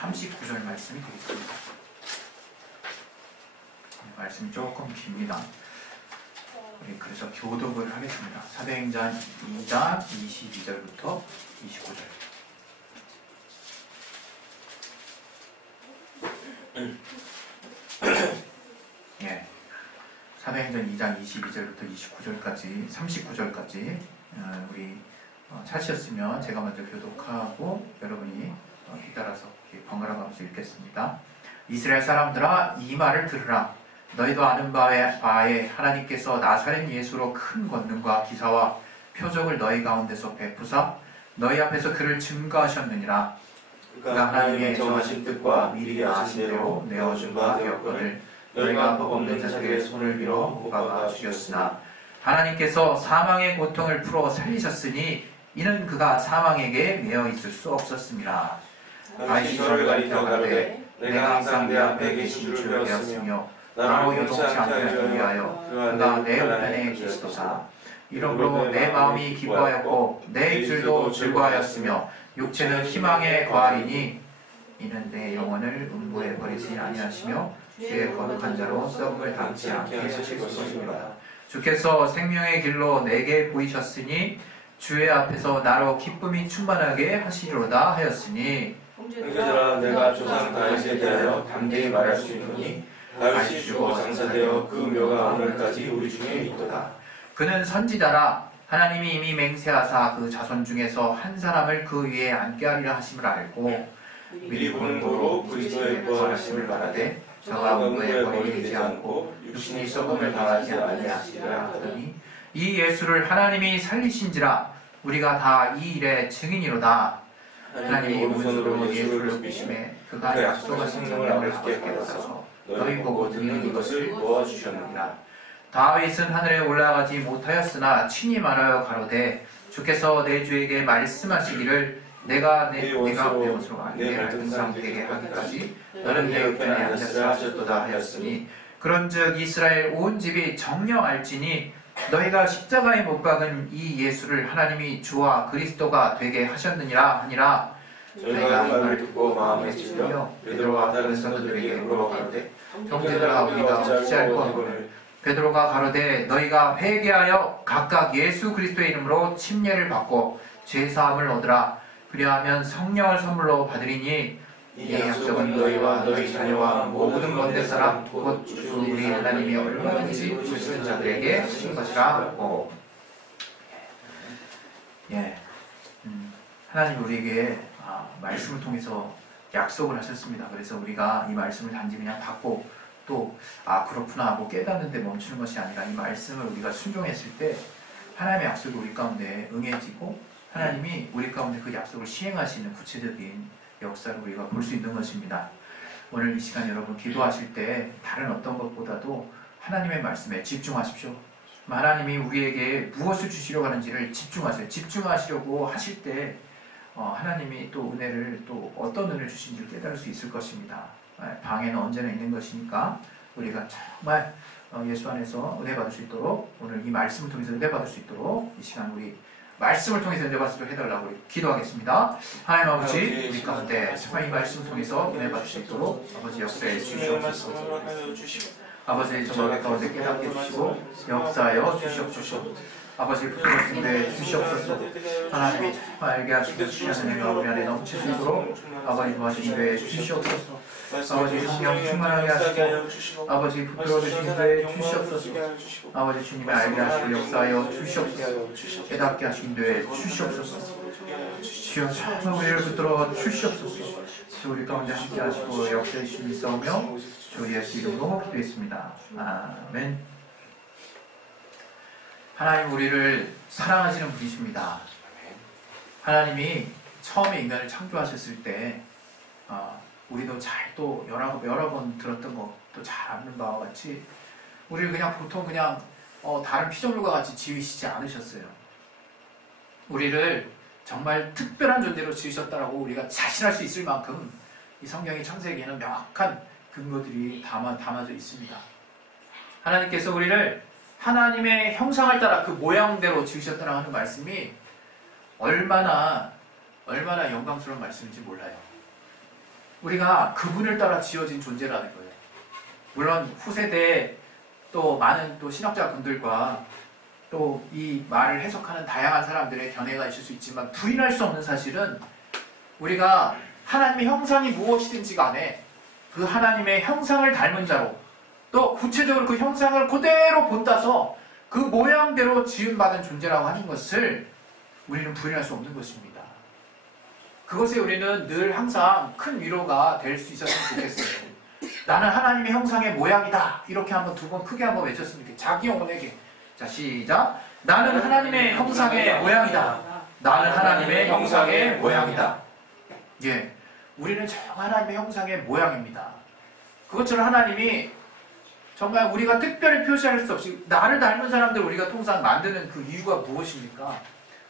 39절 말씀이 되겠습니다. 말씀이 조금 깁니다. 우리 그래서 교독을 하겠습니다. 사도행전 2장 22절부터 29절. 예, 사도행전 2장 22절부터 29절까지 39절까지 우리 찾으셨으면 제가 먼저 교독하고 여러분이 뒤따라서 번갈아 가면서 읽겠습니다. 이스라엘 사람들아, 이 말을 들으라. 너희도 아는 바에 하나님께서 나사렛 예수로 큰 권능과 기사와 표적을 너희 가운데서 베푸사 너희 앞에서 그를 증거하셨느니라. 그가 하나님의 정하신 뜻과 미리 아신 대로 내어준 바 되었거늘 너희가 법 없는 자들의 손을 빌어 못 박아 죽였으나 하나님께서 사망의 고통을 풀어 살리셨으니 이는 그가 사망에게 매어 있을 수 없었습니다. 다시 저를 가리켜 가로되 내가 항상 내 앞에 계신 줄 배웠으며 나로 요동치 않게 하기 위하여 그가 내 우편에 계시도다. 이러므로 내 마음이 기뻐하였고 내 입술도 즐거워하였으며 육체는 희망에 거하리니 이는 내 영혼을 음부에 버리지 아니하시며 주의 거룩한 자로 썩음을 당치 않게 하실 것입니다. 주께서 생명의 길로 내게 보이셨으니 주의 앞에서 나로 기쁨이 충만하게 하시리로다 하였으니 형제들아, 내가 조상 다윗에 대하여 담대히 말할 수 있노니 다윗이 죽어 장사되어 그 묘가 오늘까지 우리 중에 있도다. 그는 선지자라. 하나님이 이미 맹세하사 그 자손 중에서 한 사람을 그 위에 앉게 하리라 하심을 알고 미리 보는 보로 그리스도의 부활하심을 바라되 저가 음부에 버리지 않고 육신이 썩음을 당하지 아니하시리라 하더니 이 예수를 하나님이 살리신지라. 우리가 다 이 일의 증인이로다. 하나님이 오른손으로 예수를 높이심에 그가 약속하신 성령을 받게 받아서 너희 보고 듣는 이것을 도와주셨느니라. 다윗은 하늘에 올라가지 못하였으나 친히 말하여 가로되 주께서 내 주에게 말씀하시기를 내가 내 것으로 내 발등상 되게 하기까지 너는 내 옆편에 앉았으라 하셨도다 하였으니 그런즉 이스라엘 온 집이 정녕 알지니 너희가 십자가에 못 박은 이 예수를 하나님이 주와 그리스도가 되게 하셨느니라 하니라. 저희가 이 말을 듣고 마음에 찔려 베드로와 다른 성도들에게 물어가로되 형제들아, 우리가 어찌할 거니를. 베드로가 가로되 너희가 회개하여 각각 예수 그리스도의 이름으로 침례를 받고 죄사함을 얻으라. 그리하면 성령을 선물로 받으리니 이 약속은 너희와 너희 자녀와 모든 먼데 사람 곧 주 우리 하나님이 얼마든지 부르시는 자들에게 하신 것이라 하고. 예, 하나님 우리에게 말씀을 통해서 약속을 하셨습니다. 그래서 우리가 이 말씀을 단지 그냥 받고 또 그렇구나 하고 깨닫는데 멈추는 것이 아니라 이 말씀을 우리가 순종했을 때 하나님의 약속이 우리 가운데 응해지고 하나님이 우리 가운데 그 약속을 시행하시는 구체적인 역사를 우리가 볼 수 있는 것입니다. 오늘 이 시간 여러분 기도하실 때 다른 어떤 것보다도 하나님의 말씀에 집중하십시오. 하나님이 우리에게 무엇을 주시려고 하는지를 집중하세요. 집중하시려고 하실 때 하나님이 또 은혜를 또 어떤 은혜를 주신지를 깨달을 수 있을 것입니다. 방에는 언제나 있는 것이니까 우리가 정말 예수 안에서 은혜 받을 수 있도록 오늘 이 말씀을 통해서 은혜 받을 수 있도록 이 시간 우리 말씀을 통해서 은혜 받을 수 있도록 해달라고 우리 기도하겠습니다. 하나님 아버지, 우리 가운데 정말 이 말씀을 통해서 은혜 받을 수 있도록 아버지 역사해 주시옵소서. 아버지 정말 우리 가운데 깨닫게 주시고 역사하여 주시옵소서. 아버지 부끄러운 데 주시옵소서. 하나님이 정말 알게 하시고 주시는 은혜가 우리 안에 넘칠 수 있도록 아버지 도와주신 데 주시옵소서. 아버지 성령 충만하게 하시고 아버지 부끄러워 주신 데 주시옵소서. 아버지 주님의 알게 하시고 역사하여 주시옵소서. 깨닫게 하신 데 주시옵소서. 주여 정말 우리를 붙들어 주시옵소서. 주 우리 가운데 함께 하시고 역사해 주시니 싸우며 주 예수 이름으로 기도했습니다. 아멘. 하나님 우리를 사랑하시는 분이십니다. 하나님이 처음에 인간을 창조하셨을 때 우리도 잘 또 여러 번 들었던 것도 잘 아는 바와 같이 우리를 그냥 보통 그냥 다른 피조물과 같이 지으시지 않으셨어요. 우리를 정말 특별한 존재로 지으셨다라고 우리가 자신할 수 있을 만큼 이 성경의 창세기에는 명확한 근거들이 담아져 있습니다. 하나님께서 우리를 하나님의 형상을 따라 그 모양대로 지으셨다라고 하는 말씀이 얼마나 영광스러운 말씀인지 몰라요. 우리가 그분을 따라 지어진 존재라는 거예요. 물론 후세대 또 많은 또 신학자분들과 또 이 말을 해석하는 다양한 사람들의 견해가 있을 수 있지만 부인할 수 없는 사실은 우리가 하나님의 형상이 무엇이든지 간에 그 하나님의 형상을 닮은 자로 또 구체적으로 그 형상을 그대로 본따서 그 모양대로 지음받은 존재라고 하는 것을 우리는 부인할 수 없는 것입니다. 그것에 우리는 늘 항상 큰 위로가 될 수 있었으면 좋겠어요. 나는 하나님의 형상의 모양이다. 이렇게 한번 두 번 크게 한번 외쳤으면 좋겠어요. 자기 영혼에게. 자, 시작. 나는 하나님의 형상의 모양이다. 나는 하나님의 형상의 모양이다. 예, 우리는 정말 하나님의 형상의 모양입니다. 그것처럼 하나님이 정말 우리가 특별히 표시할 수 없이 나를 닮은 사람들 우리가 통상 만드는 그 이유가 무엇입니까?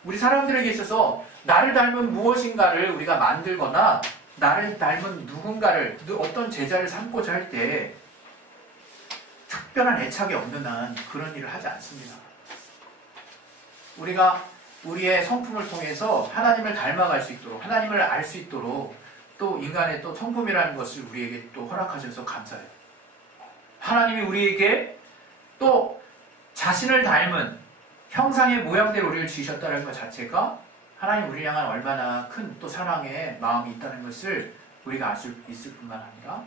우리 사람들에게 있어서 나를 닮은 무엇인가를 우리가 만들거나 나를 닮은 누군가를 어떤 제자를 삼고자 할 때 특별한 애착이 없는 한 그런 일을 하지 않습니다. 우리가 우리의 성품을 통해서 하나님을 닮아갈 수 있도록 하나님을 알 수 있도록 또 인간의 또 성품이라는 것을 우리에게 또 허락하셔서 감사해요. 하나님이 우리에게 또 자신을 닮은 형상의 모양대로 우리를 지으셨다는 것 자체가 하나님 우리를 향한 얼마나 큰 또 사랑의 마음이 있다는 것을 우리가 알 수 있을 뿐만 아니라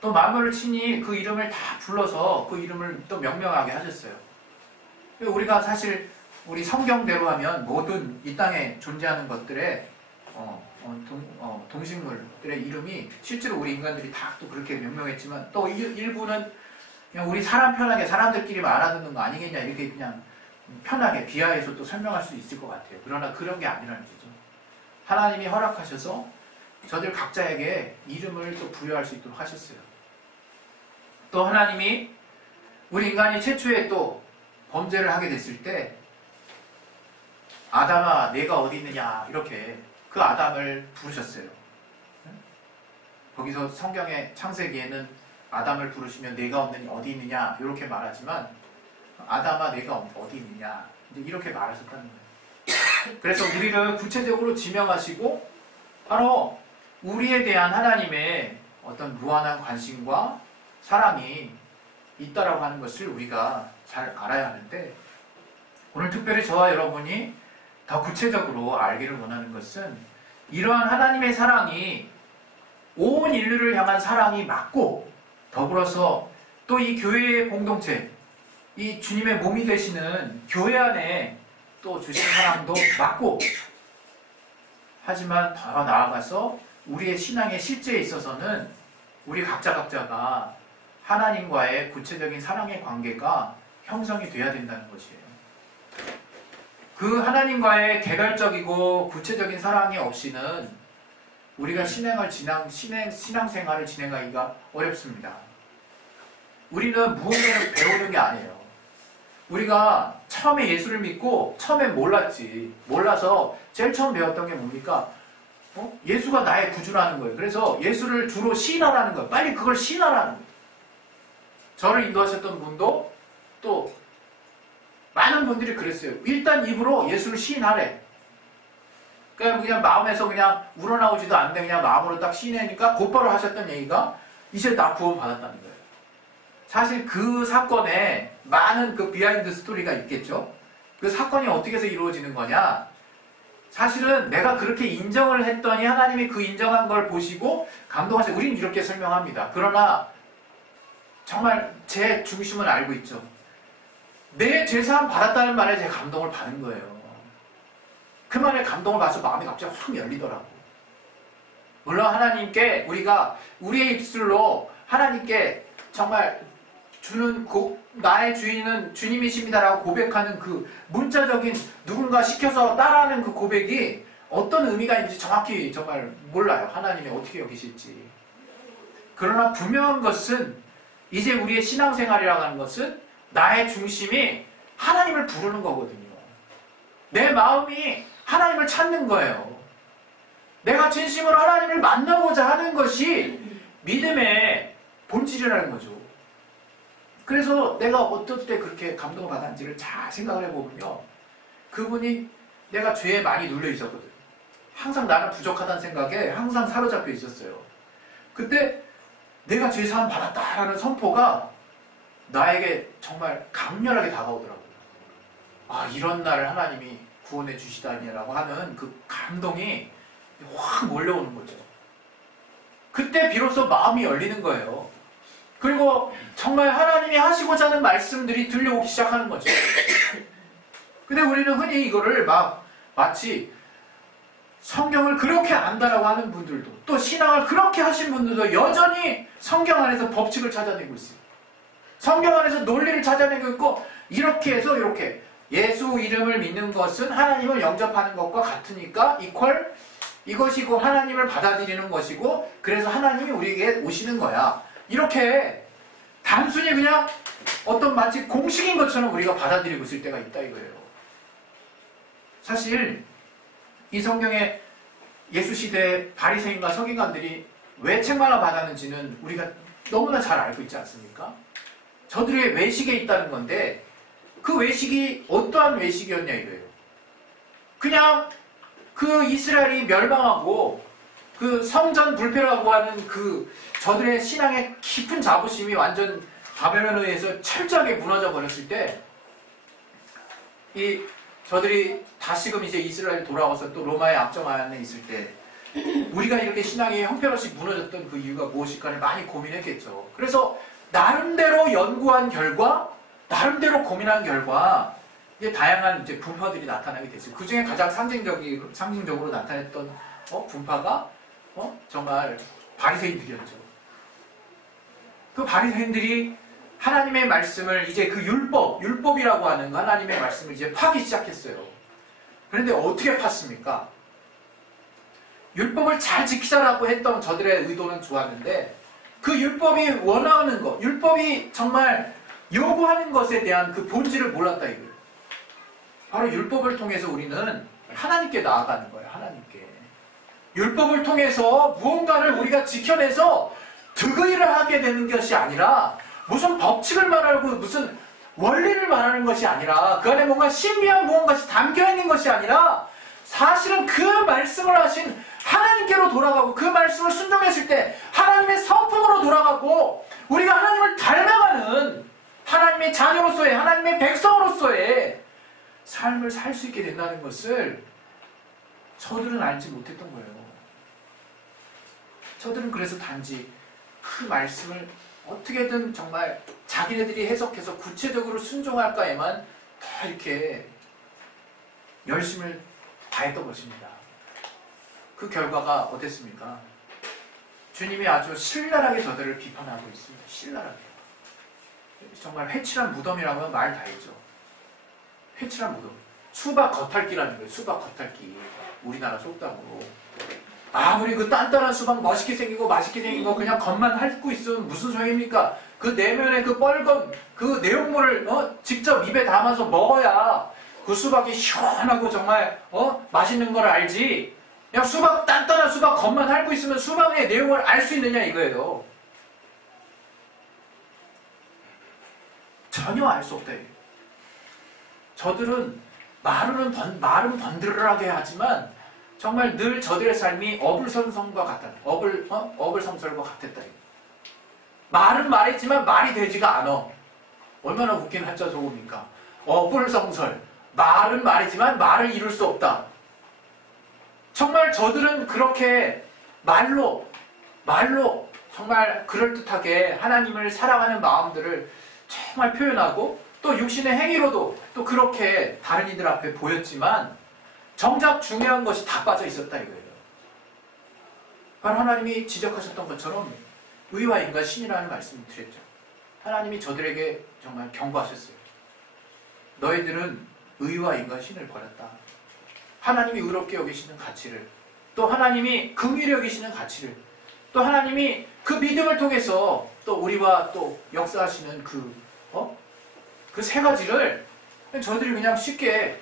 또 만물을 친히 그 이름을 다 불러서 그 이름을 또 명명하게 하셨어요. 우리가 사실 우리 성경대로 하면 모든 이 땅에 존재하는 것들의 동식물들의 이름이 실제로 우리 인간들이 다 또 그렇게 명명했지만 또 일부는 그냥 우리 사람 편하게 사람들끼리만 알아듣는 거 아니겠냐 이렇게 그냥 편하게 비하해서 또 설명할 수 있을 것 같아요. 그러나 그런 게 아니라는 거죠. 하나님이 허락하셔서 저들 각자에게 이름을 또 부여할 수 있도록 하셨어요. 또 하나님이 우리 인간이 최초에 또 범죄를 하게 됐을 때 아담아 내가 어디 있느냐 이렇게 그 아담을 부르셨어요. 거기서 성경의 창세기에는 아담을 부르시면 내가 어디 있느냐 이렇게 말하지만 아담아 내가 어디 있느냐 이제 이렇게 말하셨다는 거예요. 그래서 우리를 구체적으로 지명하시고 바로 우리에 대한 하나님의 어떤 무한한 관심과 사랑이 있다라고 하는 것을 우리가 잘 알아야 하는데 오늘 특별히 저와 여러분이 더 구체적으로 알기를 원하는 것은 이러한 하나님의 사랑이 온 인류를 향한 사랑이 맞고 더불어서 또 이 교회의 공동체 이 주님의 몸이 되시는 교회 안에 또 주신 사랑도 맞고 하지만 더 나아가서 우리의 신앙의 실제에 있어서는 우리 각자가 하나님과의 구체적인 사랑의 관계가 형성이 돼야 된다는 것이에요. 그 하나님과의 개별적이고 구체적인 사랑이 없이는 우리가 신앙생활을 진행하기가 어렵습니다. 우리는 무언가를 배우는 게 아니에요. 우리가 처음에 예수를 믿고 처음엔 몰랐지. 몰라서 제일 처음 배웠던 게 뭡니까? 예수가 나의 구주라는 거예요. 그래서 예수를 주로 시인하라는 거예요. 빨리 그걸 시인하라는 거예요. 저를 인도하셨던 분도 또 많은 분들이 그랬어요. 일단 입으로 예수를 시인하래. 그냥 마음에서 그냥 우러나오지도 않는데 그냥 마음으로 딱 시인하니까 곧바로 하셨던 얘기가 이제 나 구원 받았다는 거예요. 사실 그 사건에 많은 그 비하인드 스토리가 있겠죠. 그 사건이 어떻게 해서 이루어지는 거냐? 사실은 내가 그렇게 인정을 했더니 하나님이 그 인정한 걸 보시고 감동하셔서 우리는 이렇게 설명합니다. 그러나 정말 제 중심은 알고 있죠. 내 죄사함 받았다는 말에 제가 감동을 받은 거예요. 그 말에 감동을 받아서 마음이 갑자기 확 열리더라고. 물론 하나님께 우리가 우리의 입술로 하나님께 정말 나의 주인은 주님이십니다라고 고백하는 그 문자적인 누군가 시켜서 따라하는 그 고백이 어떤 의미가 있는지 정확히 정말 몰라요. 하나님이 어떻게 여기실지. 그러나 분명한 것은 이제 우리의 신앙생활이라고 하는 것은 나의 중심이 하나님을 부르는 거거든요. 내 마음이 하나님을 찾는 거예요. 내가 진심으로 하나님을 만나고자 하는 것이 믿음의 본질이라는 거죠. 그래서 내가 어떨 때 그렇게 감동을 받았는지를 잘 생각을 해보면요. 그분이 내가 죄에 많이 눌려 있었거든요. 항상 나는 부족하다는 생각에 항상 사로잡혀 있었어요. 그때 내가 죄사함 받았다라는 선포가 나에게 정말 강렬하게 다가오더라고요. 아, 이런 날을 하나님이 구원해 주시다니라고 하는 그 감동이 확 몰려오는 거죠. 그때 비로소 마음이 열리는 거예요. 그리고 정말 하나님이 하시고자 하는 말씀들이 들려오기 시작하는 거죠. 근데 우리는 흔히 이거를 마치 성경을 그렇게 안다라고 하는 분들도, 또 신앙을 그렇게 하신 분들도 여전히 성경 안에서 법칙을 찾아내고 있어요. 성경 안에서 논리를 찾아내고 있고, 이렇게 해서 이렇게 예수 이름을 믿는 것은 하나님을 영접하는 것과 같으니까 이퀄 이것이고 하나님을 받아들이는 것이고, 그래서 하나님이 우리에게 오시는 거야. 이렇게 단순히 그냥 어떤 마치 공식인 것처럼 우리가 받아들이고 있을 때가 있다 이거예요. 사실 이 성경에 예수 시대의 바리새인과 서기관들이 왜 책망을 받았는지는 우리가 너무나 잘 알고 있지 않습니까? 저들의 외식에 있다는 건데, 그 외식이 어떠한 외식이었냐 이거예요. 그냥 그 이스라엘이 멸망하고 그 성전 불패라고 하는 그 저들의 신앙의 깊은 자부심이 완전 바벨론에 의해서 철저하게 무너져 버렸을 때, 이 저들이 다시금 이제 이스라엘 돌아와서 또 로마의 압정 안에 있을 때 우리가 이렇게 신앙이 형편없이 무너졌던 그 이유가 무엇일까를 많이 고민했겠죠. 그래서 나름대로 연구한 결과, 나름대로 고민한 결과 이제 다양한 이제 분파들이 나타나게 됐어요. 그 중에 가장 상징적으로 나타냈던 분파가 정말 바리새인들이었죠. 그 바리새인들이 하나님의 말씀을 이제 그 율법이라고 하는 하나님의 말씀을 이제 파기 시작했어요. 그런데 어떻게 팠습니까? 율법을 잘 지키자라고 했던 저들의 의도는 좋았는데, 그 율법이 원하는 것, 율법이 정말 요구하는 것에 대한 그 본질을 몰랐다 이거예요. 바로 율법을 통해서 우리는 하나님께 나아가는 거예요. 하나님께. 율법을 통해서 무언가를 우리가 지켜내서 득의를 하게 되는 것이 아니라, 무슨 법칙을 말하고 무슨 원리를 말하는 것이 아니라, 그 안에 뭔가 신비한 무언가가 담겨있는 것이 아니라, 사실은 그 말씀을 하신 하나님께로 돌아가고, 그 말씀을 순종했을 때 하나님의 성품으로 돌아가고, 우리가 하나님을 닮아가는 하나님의 자녀로서의, 하나님의 백성으로서의 삶을 살 수 있게 된다는 것을 저들은 알지 못했던 거예요. 저들은 그래서 단지 그 말씀을 어떻게든 정말 자기네들이 해석해서 구체적으로 순종할까에만 다 이렇게 열심을 다했던 것입니다. 그 결과가 어땠습니까? 주님이 아주 신랄하게 저들을 비판하고 있습니다. 신랄하게. 정말 회칠한 무덤이라면 말 다 했죠. 회칠한 무덤. 수박 겉핥기라는 거예요. 수박 겉핥기. 우리나라 속담으로. 아무리 그 단단한 수박 멋있게 생기고 맛있게 생긴 거 그냥 겉만 핥고 있으면 무슨 소용입니까? 그 내면의 그 뻘건 그 내용물을 직접 입에 담아서 먹어야 그 수박이 시원하고 정말 맛있는 걸 알지. 그냥 단단한 수박 겉만 핥고 있으면 수박의 내용을 알 수 있느냐 이거예요. 전혀 알 수 없다. 저들은 말은 번들하게 하지만 정말 늘 저들의 삶이 어불성설과 같다. 어불성설과 같았다. 말은 말했지만 말이 되지가 않아. 얼마나 웃긴 한자 조금입니까? 어불성설. 말은 말이지만 말을 이룰 수 없다. 정말 저들은 그렇게 말로 정말 그럴듯하게 하나님을 사랑하는 마음들을 정말 표현하고, 또 육신의 행위로도 또 그렇게 다른 이들 앞에 보였지만 정작 중요한 것이 다 빠져 있었다 이거예요. 바로 하나님이 지적하셨던 것처럼 의와 인과 신이라는 말씀을 드렸죠. 하나님이 저들에게 정말 경고하셨어요. 너희들은 의와 인과 신을 버렸다. 하나님이 의롭게 여기시는 가치를, 또 하나님이 긍휼히 여기시는 가치를, 또 하나님이 그 믿음을 통해서 또 우리와 또 역사하시는 그 세 가지를 저들이 그냥 쉽게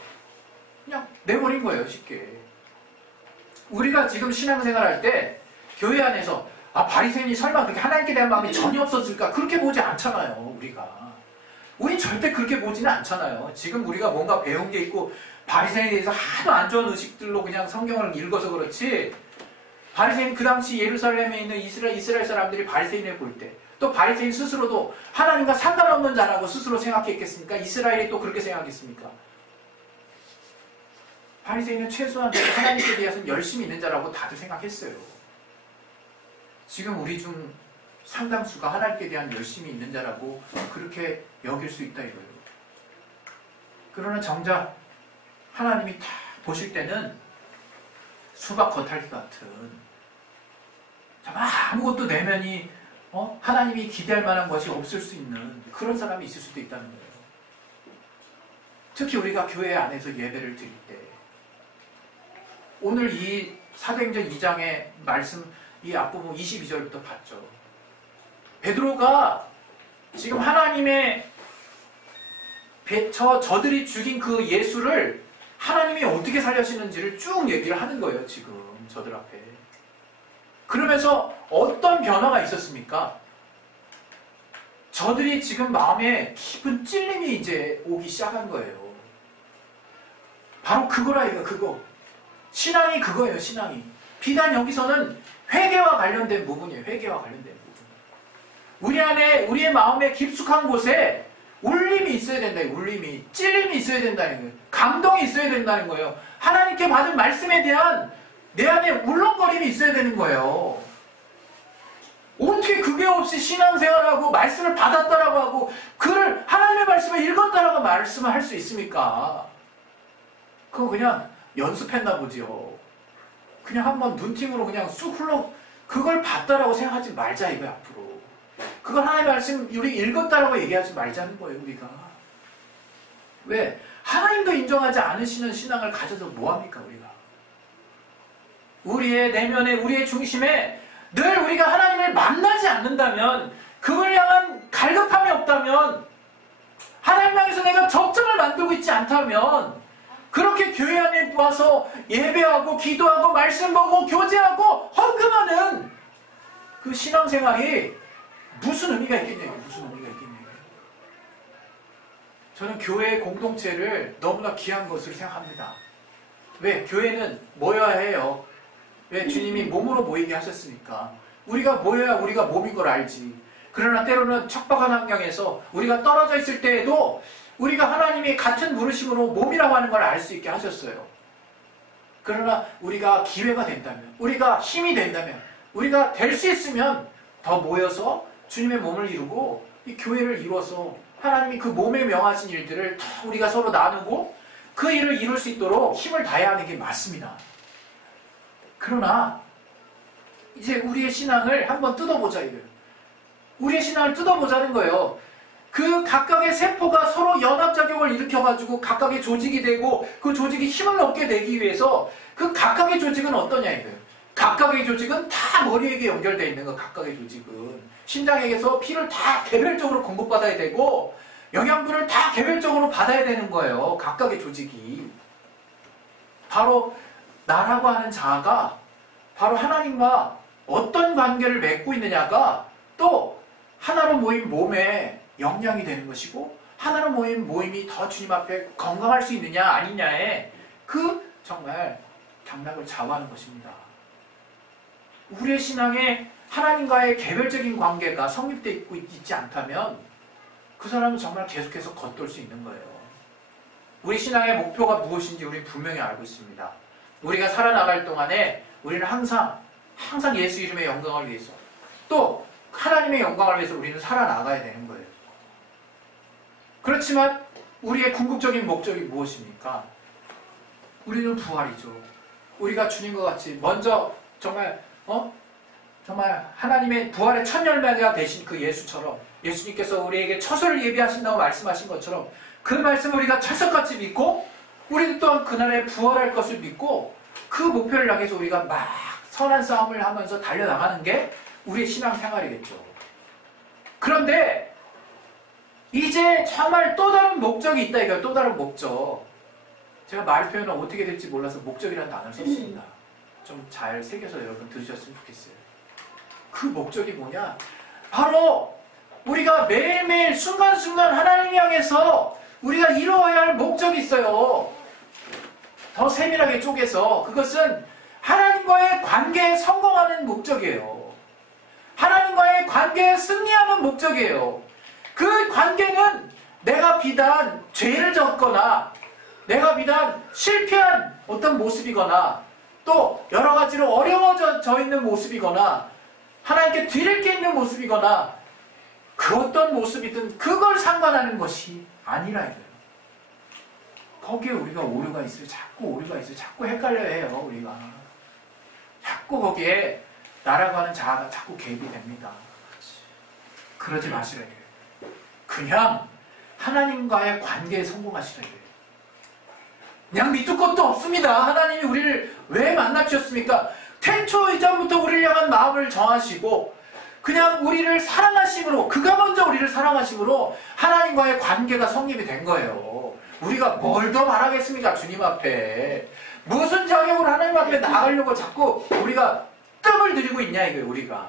그냥 내버린 거예요. 쉽게. 우리가 지금 신앙생활 할 때 교회 안에서 바리새인이 설마 그렇게 하나님께 대한 마음이 전혀 없었을까? 그렇게 보지 않잖아요. 우리 절대 그렇게 보지는 않잖아요. 지금 우리가 뭔가 배운 게 있고 바리새인에 대해서 하도 안 좋은 의식들로 그냥 성경을 읽어서 그렇지, 바리새인, 그 당시 예루살렘에 있는 이스라엘 사람들이 바리새인을 볼 때, 또 바리새인 스스로도 하나님과 상관없는 자라고 스스로 생각했겠습니까? 이스라엘이 또 그렇게 생각했습니까? 바리새인은 최소한 하나님께 대해서는 열심히 있는 자라고 다들 생각했어요. 지금 우리 중 상당수가 하나님께 대한 열심히 있는 자라고 그렇게 여길 수 있다 이거예요. 그러나 정작 하나님이 다 보실 때는 수박 겉핥기 같은 정말 아무것도 내면이 하나님이 기대할 만한 것이 없을 수 있는 그런 사람이 있을 수도 있다는 거예요. 특히 우리가 교회 안에서 예배를 드릴 때 오늘 이 사도행전 2장의 말씀 이 앞부분 22절부터 봤죠. 베드로가 지금 하나님의 저들이 죽인 그 예수를 하나님이 어떻게 살려시는지를 쭉 얘기를 하는 거예요. 지금 저들 앞에. 그러면서 어떤 변화가 있었습니까? 저들이 지금 마음에 깊은 찔림이 이제 오기 시작한 거예요. 바로 그거라 이거 그거. 신앙이 그거예요. 신앙이. 비단 여기서는 회개와 관련된 부분이에요. 회개와 관련된 부분. 우리 안에 우리의 마음에 깊숙한 곳에 울림이 있어야 된다. 울림이. 찔림이 있어야 된다는 거예요. 감동이 있어야 된다는 거예요. 하나님께 받은 말씀에 대한 내 안에 울렁거림이 있어야 되는 거예요. 어떻게 그게 없이 신앙생활하고 말씀을 받았다라고 하고 글을 하나님의 말씀을 읽었다라고 말씀을 할 수 있습니까? 그거 그냥 연습했나 보지요. 그냥 한번 눈팅으로 그냥 쑥 흘러 그걸 봤다라고 생각하지 말자 이거야 앞으로. 그걸 하나님의 말씀 우리 읽었다라고 얘기하지 말자는 거예요 우리가. 왜? 하나님도 인정하지 않으시는 신앙을 가져서 뭐합니까 우리가? 우리의 내면에 우리의 중심에 늘 우리가 하나님을 만나지 않는다면 그걸 향한 갈급함이 없다면 하나님 향해서 내가 접점을 만들고 있지 않다면 그렇게 교회 안에 와서 예배하고 기도하고 말씀 보고 교제하고 헌금하는 그 신앙생활이 무슨 의미가 있겠냐고. 무슨 의미가 있겠냐고. 저는 교회의 공동체를 너무나 귀한 것으로 생각합니다. 왜? 교회는 모여야 해요. 왜? 주님이 몸으로 모이게 하셨으니까. 우리가 모여야 우리가 몸인 걸 알지. 그러나 때로는 척박한 환경에서 우리가 떨어져 있을 때에도 우리가 하나님이 같은 부르심으로 몸이라고 하는 걸 알 수 있게 하셨어요. 그러나 우리가 기회가 된다면, 우리가 힘이 된다면, 우리가 될 수 있으면 더 모여서 주님의 몸을 이루고 이 교회를 이루어서 하나님이 그 몸에 명하신 일들을 다 우리가 서로 나누고 그 일을 이룰 수 있도록 힘을 다해야 하는 게 맞습니다. 그러나 이제 우리의 신앙을 한번 뜯어보자 이거예요. 우리의 신앙을 뜯어보자는 거예요. 그 각각의 세포가 서로 연합작용을 일으켜가지고 각각의 조직이 되고 그 조직이 힘을 얻게 되기 위해서 그 각각의 조직은 어떠냐 이거예요. 각각의 조직은 다 머리에게 연결되어 있는 거. 각각의 조직은 심장에게서 피를 다 개별적으로 공급받아야 되고 영양분을 다 개별적으로 받아야 되는 거예요. 각각의 조직이. 바로 나라고 하는 자아가 바로 하나님과 어떤 관계를 맺고 있느냐가 또 하나로 모인 몸에 영향이 되는 것이고 하나로 모인 모임이 더 주님 앞에 건강할 수 있느냐 아니냐에 그 정말 당락을 좌우하는 것입니다. 우리의 신앙에 하나님과의 개별적인 관계가 성립되어 있지 않다면 그 사람은 정말 계속해서 겉돌 수 있는 거예요. 우리 신앙의 목표가 무엇인지 우리는 분명히 알고 있습니다. 우리가 살아나갈 동안에 우리는 항상 예수 이름의 영광을 위해서 또 하나님의 영광을 위해서 우리는 살아나가야 되는 거예요. 그렇지만 우리의 궁극적인 목적이 무엇입니까? 우리는 부활이죠. 우리가 주님과 같이 먼저 정말 하나님의 부활의 첫 열매가 되신 그 예수처럼 예수님께서 우리에게 처소를 예비하신다고 말씀하신 것처럼 그 말씀을 우리가 철석같이 믿고 우리도 또한 그날에 부활할 것을 믿고 그 목표를 향해서 우리가 막 선한 싸움을 하면서 달려나가는 게 우리의 신앙생활이겠죠. 그런데 이제 정말 또 다른 목적이 있다 이거예요. 또 다른 목적. 제가 말 표현을 어떻게 될지 몰라서 목적이라는 단어를 썼습니다. 좀 잘 새겨서 여러분 들으셨으면 좋겠어요. 그 목적이 뭐냐? 바로 우리가 매일매일 순간순간 하나님 향해서 우리가 이루어야 할 목적이 있어요. 더 세밀하게 쪼개서 그것은 하나님 하나님과의 관계에 성공하는 목적이에요. 하나님과의 관계에 승리하는 목적이에요. 그 관계는 내가 비단 죄를 졌거나 내가 비단 실패한 어떤 모습이거나 또 여러 가지로 어려워져 있는 모습이거나 하나님께 드릴 게 있는 모습이거나 그 어떤 모습이든 그걸 상관하는 것이 아니라 이거예요. 거기에 우리가 오류가 있어요. 자꾸 오류가 있어요. 자꾸 헷갈려 해요. 우리가. 자꾸 거기에 나라고 하는 자아가 자꾸 개입이 됩니다. 그러지 마시라 이거예요. 그냥 하나님과의 관계에 성공하시라 이거예요. 그냥 밑도 끝도 없습니다. 하나님이 우리를 왜 만나주셨습니까? 태초 이전부터 우리를 향한 마음을 정하시고 그냥 우리를 사랑하심으로 그가 먼저 우리를 사랑하심으로 하나님과의 관계가 성립이 된 거예요. 우리가 뭘 더 바라겠습니까? 주님 앞에 무슨 자격으로 하나님 앞에 나가려고 자꾸 우리가 뜸을 들이고 있냐 이거예요. 우리가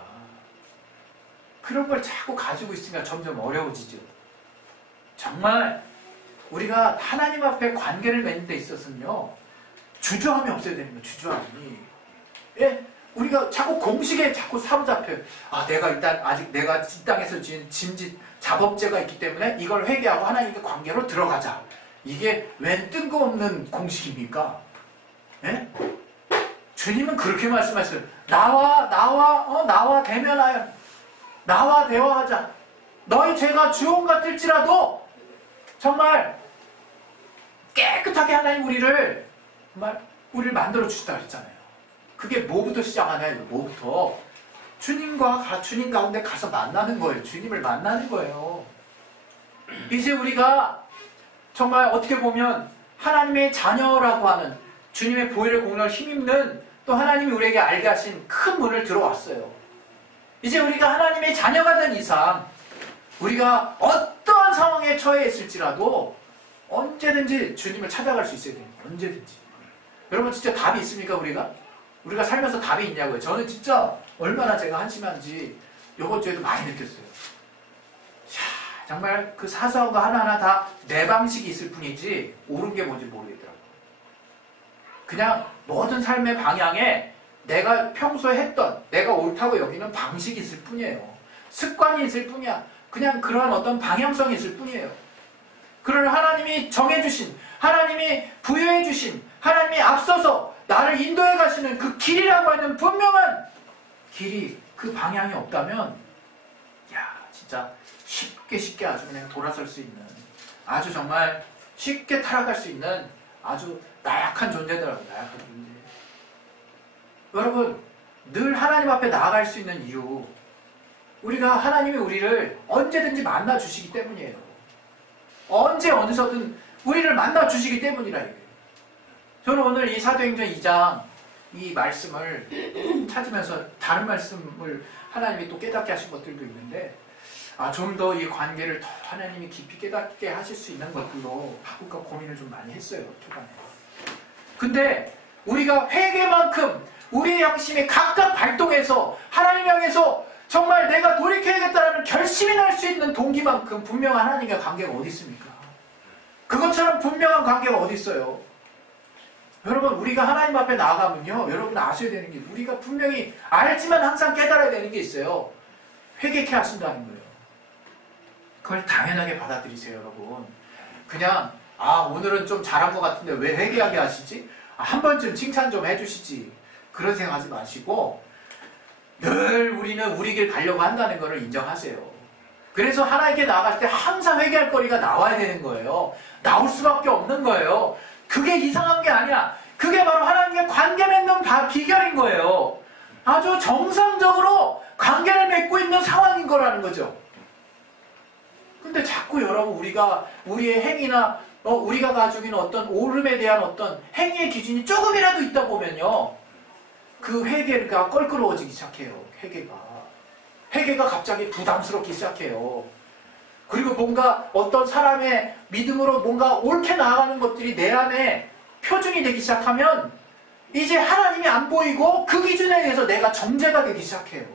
그런 걸 자꾸 가지고 있으니까 점점 어려워지죠. 정말 우리가 하나님 앞에 관계를 맺는 데 있어서는요 주저함이 없어야 됩니다. 주저함이. 예? 우리가 자꾸 공식에 자꾸 사로잡혀요. 내가 일단 아직 내가 이 땅에서 지은 짐짓 자법죄가 있기 때문에 이걸 회개하고 하나님과 관계로 들어가자. 이게 웬 뜬금없는 공식입니까? 예? 주님은 그렇게 말씀하셨어요. 나와 대면하여 나와 대화하자. 너희 죄가 주홍 같을지라도 정말 깨끗하게 하나님 우리를 만들어 주시다 그랬잖아요. 그게 뭐부터 시작하나요? 뭐부터? 주님 가운데 가서 만나는 거예요. 주님을 만나는 거예요. 이제 우리가 정말 어떻게 보면 하나님의 자녀라고 하는 주님의 보혈의 공로를 힘입는 또 하나님이 우리에게 알게 하신 큰 문을 들어왔어요. 이제 우리가 하나님의 자녀가 된 이상 우리가 어떠한 상황에 처해 있을지라도 언제든지 주님을 찾아갈 수 있어야 돼요. 언제든지. 여러분 진짜 답이 있습니까? 우리가 살면서 답이 있냐고요. 저는 진짜 얼마나 제가 한심한지 이번 주에도 많이 느꼈어요. 정말 그 사소한 거 하나하나 다 내 방식이 있을 뿐이지 옳은 게 뭔지 모르겠더라고요. 그냥 모든 삶의 방향에 내가 평소에 했던 내가 옳다고 여기는 방식이 있을 뿐이에요. 습관이 있을 뿐이야. 그냥 그러한 어떤 방향성이 있을 뿐이에요. 그러나 하나님이 정해주신 하나님이 부여해주신 하나님이 앞서서 나를 인도해 가시는 그 길이라고 하는 분명한 길이 그 방향이 없다면 진짜 쉽게 아주 그냥 돌아설 수 있는 아주 정말 쉽게 타락할 수 있는 아주 나약한 존재더라고요. 나약한 존재. 여러분 늘 하나님 앞에 나아갈 수 있는 이유 우리가 하나님이 우리를 언제든지 만나 주시기 때문이에요. 언제 어디서든 우리를 만나 주시기 때문이라 이거예요. 저는 오늘 이 사도행전 2장 이 말씀을 찾으면서 다른 말씀을 하나님이 또 깨닫게 하신 것들도 있는데 좀 더 이 관계를 더 하나님이 깊이 깨닫게 하실 수 있는 것들로 바꿀까 고민을 좀 많이 했어요. 초반에. 근데 우리가 회개만큼 우리의 양심이 각각 발동해서 하나님 향해서 정말 내가 돌이켜야겠다라는 결심이 날 수 있는 동기만큼 분명한 하나님과 관계가 어디 있습니까? 그것처럼 분명한 관계가 어디 있어요? 여러분 우리가 하나님 앞에 나아가면요 여러분 아셔야 되는 게 우리가 분명히 알지만 항상 깨달아야 되는 게 있어요. 회개케 하신다는 거예요. 그걸 당연하게 받아들이세요. 여러분 그냥 오늘은 좀 잘한 것 같은데 왜 회개하게 하시지? 한 번쯤 칭찬 좀 해주시지. 그런 생각하지 마시고 늘 우리는 우리 길 가려고 한다는 것을 인정하세요. 그래서 하나님께 나갈 때 항상 회개할 거리가 나와야 되는 거예요. 나올 수밖에 없는 거예요. 그게 이상한 게 아니야. 그게 바로 하나님과 관계 맺는 비결인 거예요. 아주 정상적으로 관계를 맺고 있는 상황인 거라는 거죠. 근데 자꾸 여러분 우리가 우리의 행위나 우리가 가지고 있는 어떤 옳음에 대한 어떤 행위의 기준이 조금이라도 있다 보면요 그 회개가 껄끄러워지기 시작해요. 회개가 갑자기 부담스럽기 시작해요. 그리고 뭔가 어떤 사람의 믿음으로 뭔가 옳게 나아가는 것들이 내 안에 표준이 되기 시작하면 이제 하나님이 안 보이고 그 기준에 의해서 내가 정죄가 되기 시작해요.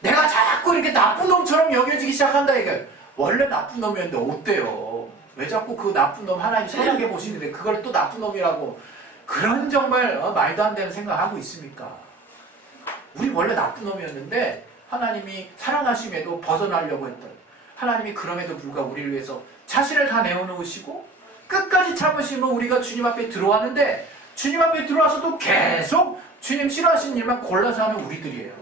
내가 자꾸 이렇게 나쁜 놈처럼 여겨지기 시작한다 이게 원래 나쁜 놈이었는데 어때요? 왜 자꾸 그 나쁜 놈 하나님 선하게 보시는데 그걸 또 나쁜 놈이라고 그런 정말 말도 안 되는 생각하고 있습니까? 우리 원래 나쁜 놈이었는데 하나님이 사랑하심에도 벗어나려고 했던, 하나님이 그럼에도 불구하고 우리를 위해서 자신을 다 내어놓으시고 끝까지 참으시면 우리가 주님 앞에 들어왔는데, 주님 앞에 들어와서도 계속 주님 싫어하시는 일만 골라서 하는 우리들이에요.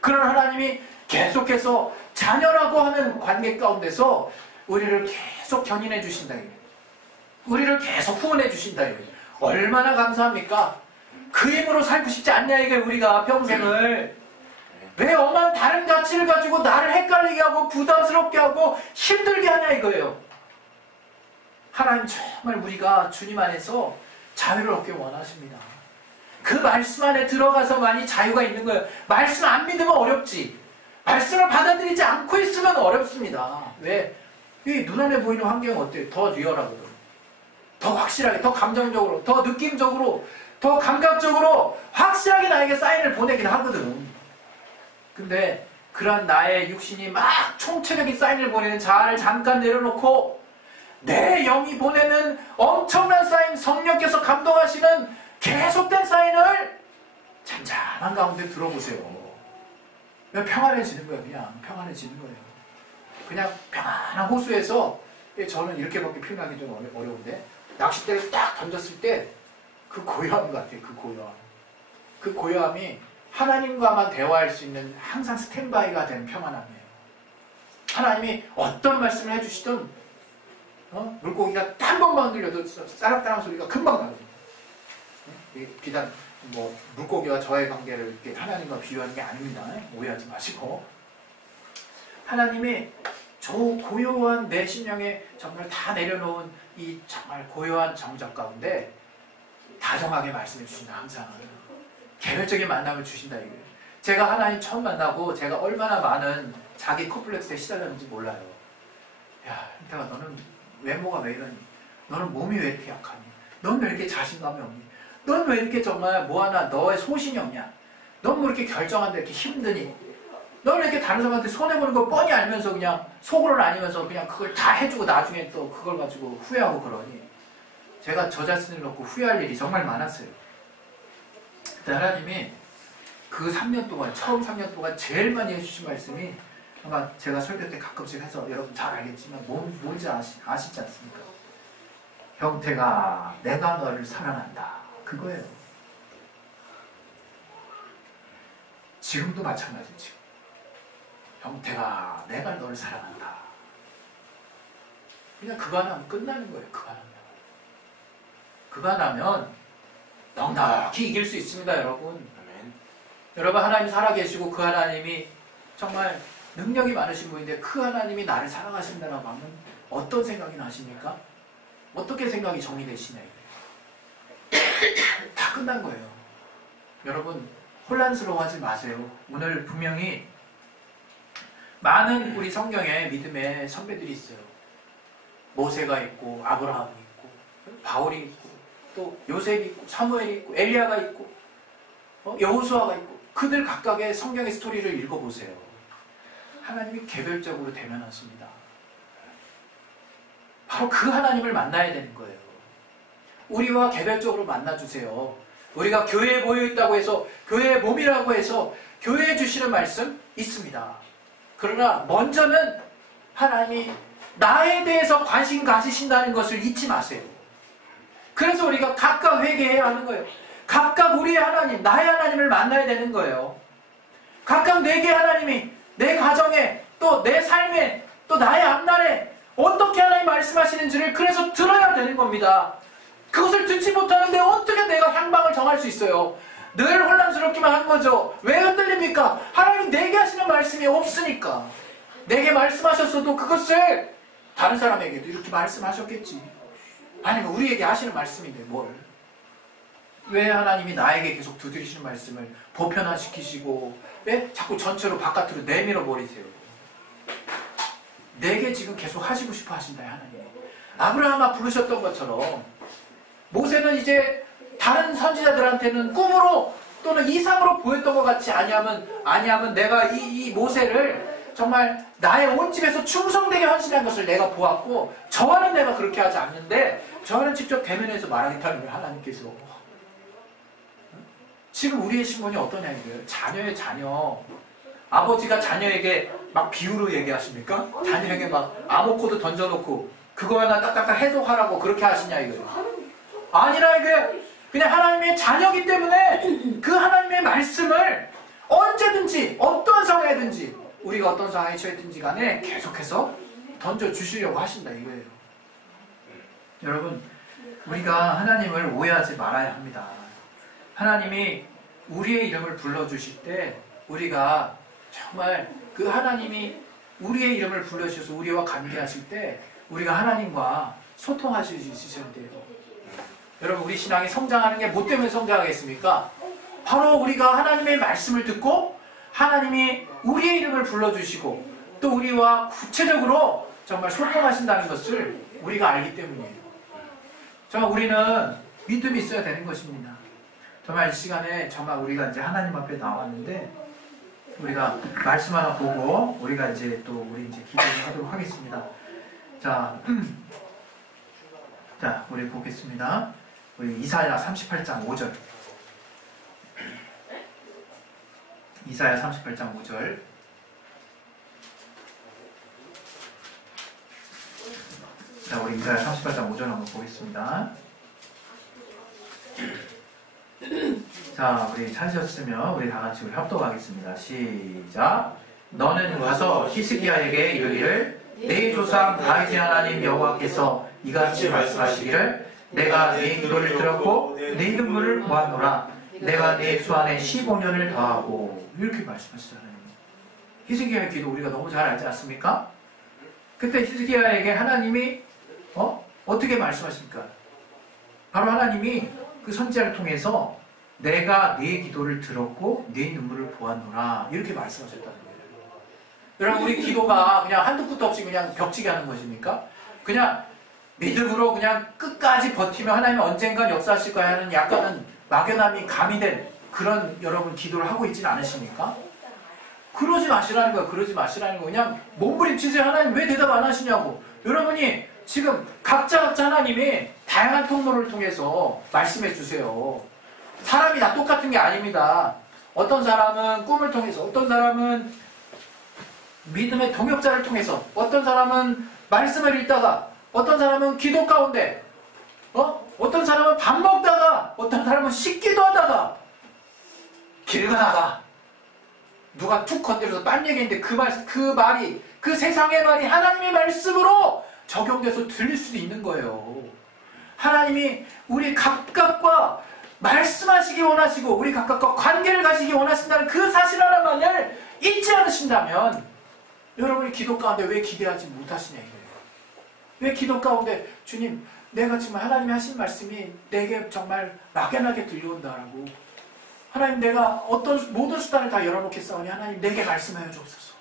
그런 하나님이 계속해서 자녀라고 하는 관계 가운데서 우리를 계속 견인해 주신다. 우리를 계속 후원해 주신다. 얼마나 감사합니까? 그 힘으로 살고 싶지 않냐 이게 우리가 평생을. 왜 엄한 다른 가치를 가지고 나를 헷갈리게 하고 부담스럽게 하고 힘들게 하냐 이거예요. 하나님 정말 우리가 주님 안에서 자유를 얻길 원하십니다. 그 말씀 안에 들어가서만이 자유가 있는 거예요. 말씀 안 믿으면 어렵지. 말씀을 받아들이지 않고 있으면 어렵습니다. 왜? 이 눈앞에 보이는 환경이 어때요? 더 리얼하거든. 더 확실하게, 더 감정적으로, 더 느낌적으로, 더 감각적으로 확실하게 나에게 사인을 보내긴 하거든. 근데 그런 나의 육신이 막 총체적인 사인을 보내는 자아를 잠깐 내려놓고 내 영이 보내는 엄청난 사인, 성령께서 감동하시는 계속된 사인을 잠잠한 가운데 들어보세요. 평안해지는 거예요. 그냥 평안해지는 거예요. 그냥 평안한 호수에서, 저는 이렇게밖에 표현하기 좀 어려운데, 낚싯대를 딱 던졌을 때 그 고요함 같아요. 그 고요함. 그 고요함이 하나님과만 대화할 수 있는 항상 스탠바이가 된 평안함이에요. 하나님이 어떤 말씀을 해주시든 물고기가 한 번만 흔들려도 싸락따락 소리가 금방 나거든요. 비단 물고기와 저의 관계를 이렇게 하나님과 비유하는 게 아닙니다. 오해하지 마시고, 하나님이 저 고요한 내 심령에 정말 다 내려놓은 이 정말 고요한 정적 가운데 다정하게 말씀해 주신다. 항상 개별적인 만남을 주신다 이거예요. 제가 하나님 처음 만나고 제가 얼마나 많은 자기 컴플렉스에 시달렸는지 몰라요. 야, hin태가 너는 외모가 왜 이러니? 너는 몸이 왜 이렇게 약하니? 넌 왜 이렇게 자신감이 없니? 넌 왜 이렇게 정말 뭐하나 너의 소신이 없냐? 넌 뭐 이렇게 결정하는데 이렇게 힘드니? 넌 왜 이렇게 다른 사람한테 손해보는 거 뻔히 알면서 그냥 속으로는 아니면서 그냥 그걸 다 해주고 나중에 또 그걸 가지고 후회하고 그러니? 제가 저 자신을 놓고 후회할 일이 정말 많았어요. 근데 하나님이 그 3년 동안, 처음 3년 동안 제일 많이 해주신 말씀이, 아마 제가 설교 때 가끔씩 해서 여러분 잘 알겠지만 뭔지 아시지 않습니까? 형태가 내가 너를 사랑한다. 그거예요. 지금도 마찬가지죠. 형태가 내가 너를 사랑한다. 그냥 그거 하나면 끝나는 거예요. 그거 하나면. 그거 하나면 넉넉히 이길 수 있습니다. 여러분. 아멘. 여러분, 하나님 살아계시고 그 하나님이 정말 능력이 많으신 분인데 그 하나님이 나를 사랑하신다라고 하면 어떤 생각이 나십니까? 어떻게 생각이 정리되시나요? 다 끝난 거예요. 여러분, 혼란스러워하지 마세요. 오늘 분명히 많은 우리 성경에 믿음의 선배들이 있어요. 모세가 있고 아브라함이 있고 바울이 있고 또 요셉이 있고 사무엘이 있고 엘리야가 있고 여호수아가 있고, 그들 각각의 성경의 스토리를 읽어보세요. 하나님이 개별적으로 대면하십니다. 바로 그 하나님을 만나야 되는 거예요. 우리와 개별적으로 만나주세요. 우리가 교회에 모여있다고 해서, 교회의 몸이라고 해서 교회에 주시는 말씀 있습니다. 그러나 먼저는 하나님이 나에 대해서 관심 가지신다는 것을 잊지 마세요. 그래서 우리가 각각 회개해야 하는 거예요. 각각 우리의 하나님, 나의 하나님을 만나야 되는 거예요. 각각 내게 하나님이 내 가정에, 또 내 삶에, 또 나의 앞날에 어떻게 하나님 말씀하시는지를 그래서 들어야 되는 겁니다. 그것을 듣지 못하는데 어떻게 내가 향방을 정할 수 있어요? 늘 혼란스럽기만 한 거죠. 왜 흔들립니까? 하나님 내게 하시는 말씀이 없으니까. 내게 말씀하셨어도 그것을 다른 사람에게도 이렇게 말씀하셨겠지. 아니면 우리에게 하시는 말씀인데 뭘? 왜 하나님이 나에게 계속 두드리시는 말씀을 보편화시키시고 왜 자꾸 전체로 바깥으로 내밀어 버리세요? 내게 지금 계속 하시고 싶어 하신다, 하나님. 아브라함아 부르셨던 것처럼 모세는 이제 다른 선지자들한테는 꿈으로 또는 이상으로 보였던 것 같이 아니하면 내가 이 모세를 정말 나의 온 집에서 충성되게 헌신한 것을 내가 보았고 저와는 내가 그렇게 하지 않는데 저와는 직접 대면해서 말하겠다는 걸 하나님께서. 지금 우리의 신분이 어떠냐 이거예요. 자녀의 자녀. 아버지가 자녀에게 막 비유로 얘기하십니까? 자녀에게 막 아모코드 던져놓고 그거 하나 딱딱딱 해석하라고 그렇게 하시냐 이거예요. 아니라 이게 그냥 하나님의 자녀이기 때문에 그 하나님의 말씀을 언제든지 어떤 상황이든지 우리가 어떤 상황에 처했든지 간에 계속해서 던져주시려고 하신다 이거예요. 여러분, 우리가 하나님을 오해하지 말아야 합니다. 하나님이 우리의 이름을 불러주실 때 우리가 정말 그 하나님이 우리의 이름을 불러주셔서 우리와 관계하실 때 우리가 하나님과 소통하실 수 있으셔야 돼요. 여러분, 우리 신앙이 성장하는 게 뭐 때문에 성장하겠습니까? 바로 우리가 하나님의 말씀을 듣고 하나님이 우리의 이름을 불러주시고 또 우리와 구체적으로 정말 소통하신다는 것을 우리가 알기 때문이에요. 정말 우리는 믿음이 있어야 되는 것입니다. 정말 이 시간에 정말 우리가 이제 하나님 앞에 나왔는데 우리가 말씀 하나 보고 우리가 이제 또 우리 이제 기도를 하도록 하겠습니다. 자, 우리 보겠습니다. 우리 이사야 38장 5절. 이사야 38장 5절. 자, 우리 이사야 38장 5절 한번 보겠습니다. 자, 우리 찾으셨으면 우리 다 같이 우리 합독하겠습니다. 시작. 너는 가서 히스기야에게 이르기를 내 조상 다윗의 하나님 여호와께서 이같이 말씀하시기를 내가 네 기도를 들었고 네 눈물을 보았노라. 내가 네 수 안에 15년을 더하고 이렇게 말씀하시잖아요. 히스기야의 기도 우리가 너무 잘 알지 않습니까? 그때 히스기야에게 하나님이 어떻게 말씀하십니까? 바로 하나님이 그 선지자를 통해서 내가 네 기도를 들었고 네 눈물을 보았노라 이렇게 말씀하셨다는 거예요. 여러분, 우리 기도가 그냥 한두 끝도 없이 그냥 벽치게 하는 것입니까? 그냥 믿음으로 그냥 끝까지 버티면 하나님이 언젠간 역사하실 거야 하는 약간은 막연함이 가미된 그런 여러분 기도를 하고 있지는 않으십니까? 그러지 마시라는 거야. 그러지 마시라는 거. 그냥 몸부림치세요. 하나님 왜 대답 안 하시냐고. 여러분이 지금 각자 하나님이 다양한 통로를 통해서 말씀해 주세요. 사람이 다 똑같은 게 아닙니다. 어떤 사람은 꿈을 통해서, 어떤 사람은 믿음의 동역자를 통해서, 어떤 사람은 말씀을 읽다가, 어떤 사람은 기도 가운데, 어떤 사람은 밥 먹다가, 어떤 사람은 씻기도 하다가, 길 가다가, 누가 툭 건드려서 딴 얘기인데 그 말이, 그 세상의 말이 하나님의 말씀으로 적용돼서 들릴 수도 있는 거예요. 하나님이 우리 각각과 말씀하시기 원하시고 우리 각각과 관계를 가지기 원하신다는 그 사실 하나만을 잊지 않으신다면 여러분이 기도 가운데 왜 기대하지 못하시냐 이거예요. 왜 기도 가운데 주님 내가 지금 하나님이 하신 말씀이 내게 정말 막연하게 들려온다라고 하나님 내가 어떤 모든 수단을 다 열어놓겠사오니 하나님 내게 말씀하여 주옵소서.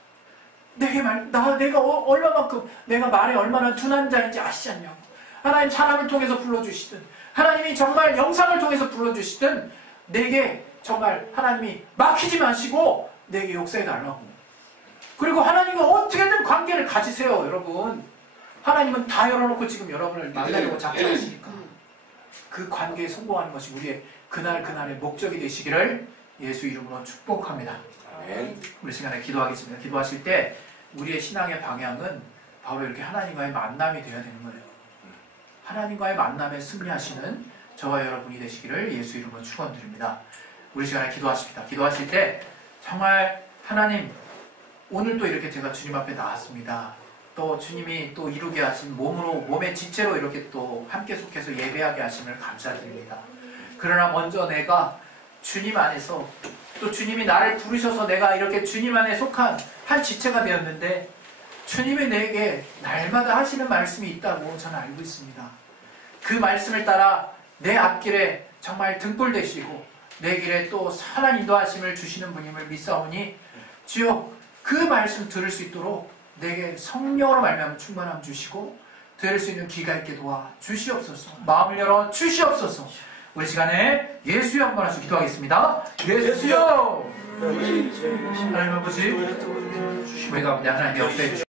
내가 얼마만큼 내가 말에 얼마나 둔한 자인지 아시지 않냐고. 하나님 사람을 통해서 불러주시든 하나님이 정말 영상을 통해서 불러주시든 내게 정말 하나님이 막히지 마시고 내게 역사해 달라고. 그리고 하나님과 어떻게든 관계를 가지세요. 여러분 하나님은 다 열어놓고 지금 여러분을 만나려고 작정하시니까 그 관계에 성공하는 것이 우리의 그날의 목적이 되시기를 예수 이름으로 축복합니다. 아멘. 우리 시간에 기도하겠습니다. 기도하실 때 우리의 신앙의 방향은 바로 이렇게 하나님과의 만남이 되어야 되는 거예요. 하나님과의 만남에 승리하시는 저와 여러분이 되시기를 예수 이름으로 축원드립니다. 우리 시간에 기도하십니다. 기도하실 때 정말 하나님 오늘 또 이렇게 제가 주님 앞에 나왔습니다. 또 주님이 또 이루게 하신 몸의 지체로 이렇게 또 함께 속해서 예배하게 하심을 감사드립니다. 그러나 먼저 내가 주님 안에서 또 주님이 나를 부르셔서 내가 이렇게 주님 안에 속한 한 지체가 되었는데 주님이 내게 날마다 하시는 말씀이 있다고 저는 알고 있습니다. 그 말씀을 따라 내 앞길에 정말 등불 되시고 내 길에 또 선한 인도하심을 주시는 분임을 믿사오니 주여 그 말씀 들을 수 있도록 내게 성령으로 말미암아 충만함 주시고 들을 수 있는 귀가 있게 도와 주시옵소서. 마음을 열어 주시옵소서. 우리 시간에 예수여 한번 하시고 기도하겠습니다. 예수여! 하나님 아버지, 우리가 하나님의 역사에